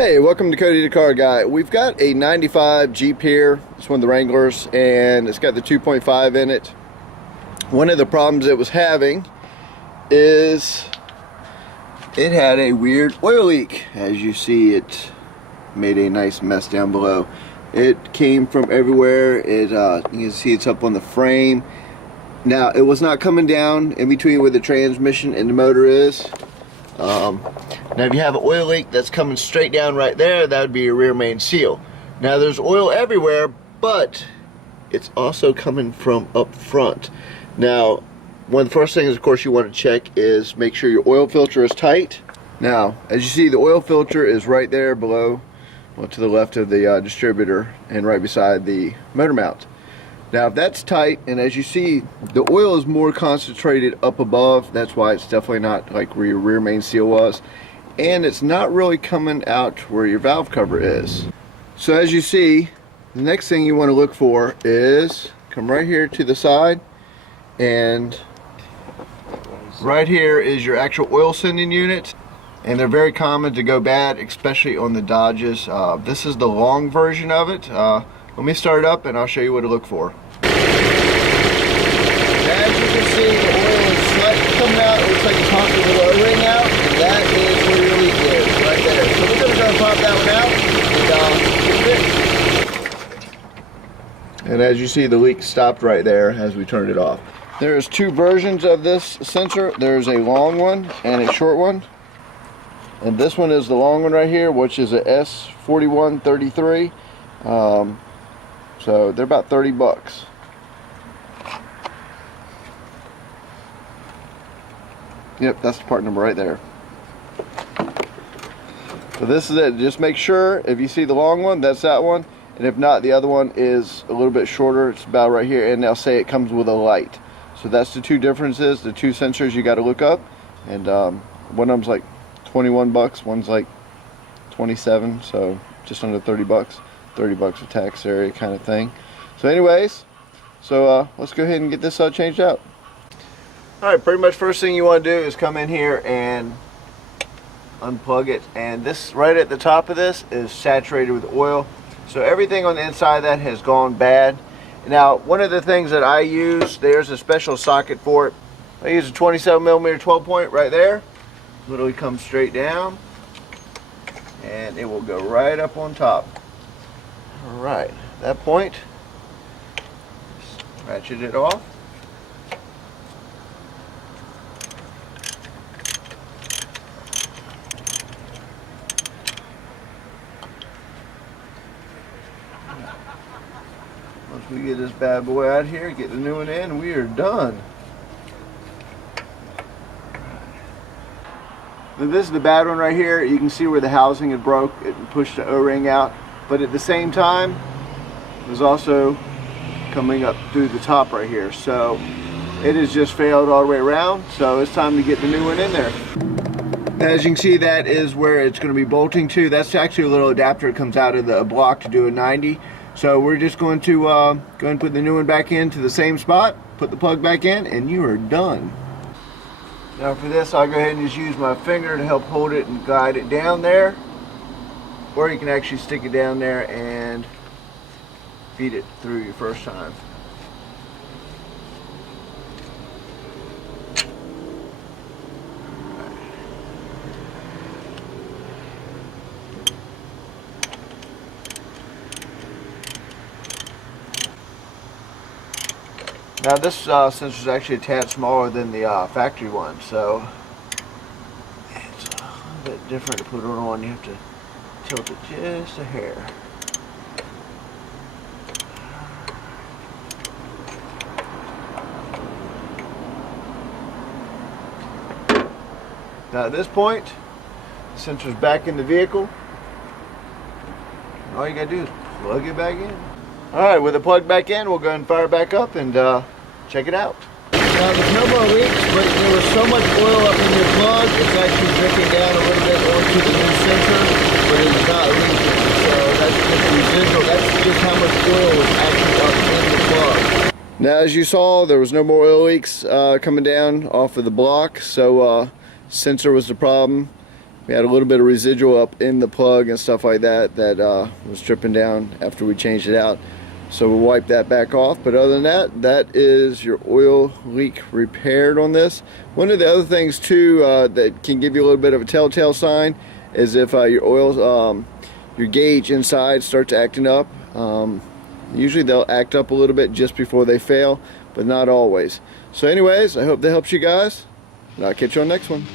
Hey, welcome to Cody the Car Guy. We've got a 95 Jeep here. It's one of the Wranglers, and it's got the 2.5 in it. One of the problems it was having is it had a weird oil leak. As you see, it made a nice mess down below. It came from everywhere. You can see it's up on the frame. Now, it was not coming down in between where the transmission and the motor is. Now if you have an oil leak that's coming straight down right there, that would be your rear main seal. Now there's oil everywhere, but it's also coming from up front. Now, one of the first things of course you want to check is make sure your oil filter is tight. Now, as you see, the oil filter is right there below, well, to the left of the distributor and right beside the motor mount. Now if that's tight, and as you see, the oil is more concentrated up above, that's why it's definitely not like where your rear main seal was, and it's not really coming out where your valve cover is. So as you see, the next thing you want to look for is come right here to the side, and right here is your actual oil sending unit, and they're very common to go bad, especially on the Dodges. This is the long version of it. Let me start it up and I'll show you what to look for. As you can see, the oil is slightly coming out. It looks like you popped a little O-ring out, and that is where your leak is, right there. So we're going to go pop that one out and get it fixed. And as you see, the leak stopped right there as we turned it off. There's two versions of this sensor. There's a long one and a short one. And this one is the long one right here, which is a S4133. So they're about 30 bucks. Yep, that's the part number right there. So this is it. Just make sure if you see the long one, that's that one, and if not, the other one is a little bit shorter. It's about right here, and they'll say it comes with a light. So that's the two differences, the two sensors you got to look up. And one of them's like 21 bucks, one's like 27, so just under 30 bucks. 30 bucks a tax area kind of thing. So anyways, let's go ahead and get this changed out. Alright, pretty much first thing you want to do is come in here and unplug it, and this right at the top of this is saturated with oil, so everything on the inside of that has gone bad. Now, one of the things that I use, there's a special socket for it. I use a 27mm 12-point right there. Literally comes straight down and it will go right up on top. Alright, at that point, ratchet it off. Once we get this bad boy out here, get the new one in, we are done. Now this is the bad one right here. You can see where the housing had broke. It pushed the O-ring out. But at the same time, there's also coming up through the top right here. So it has just failed all the way around. So it's time to get the new one in there. As you can see, that is where it's going to be bolting to. That's actually a little adapter that comes out of the block to do a 90. So we're just going to go ahead and put the new one back into the same spot, put the plug back in, and you are done. Now for this, I'll go ahead and just use my finger to help hold it and guide it down there. Or you can actually stick it down there and feed it through your first time. Now this sensor is actually a tad smaller than the factory one, so it's a little bit different to put it on. You have to tilt it just a hair. Now at this point, the sensor's back in the vehicle. And all you gotta do is plug it back in. Alright, with it plugged back in, we'll go and fire it back up and check it out. Now there's no more leaks, but there was so much oil up in your plug, it's actually dripping down a little bit onto the new sensor, but it's not leaking. So that's just residual, that's just how much oil was actually up in the plug. Now as you saw, there was no more oil leaks coming down off of the block, so sensor was the problem. we had a little bit of residual up in the plug and stuff like that that was dripping down after we changed it out. So we'll wipe that back off. But other than that, that is your oil leak repaired on this. One of the other things too that can give you a little bit of a telltale sign is if your oil, your gauge inside starts acting up. Usually they'll act up a little bit just before they fail, but not always. So anyways, I hope that helps you guys, and I'll catch you on the next one.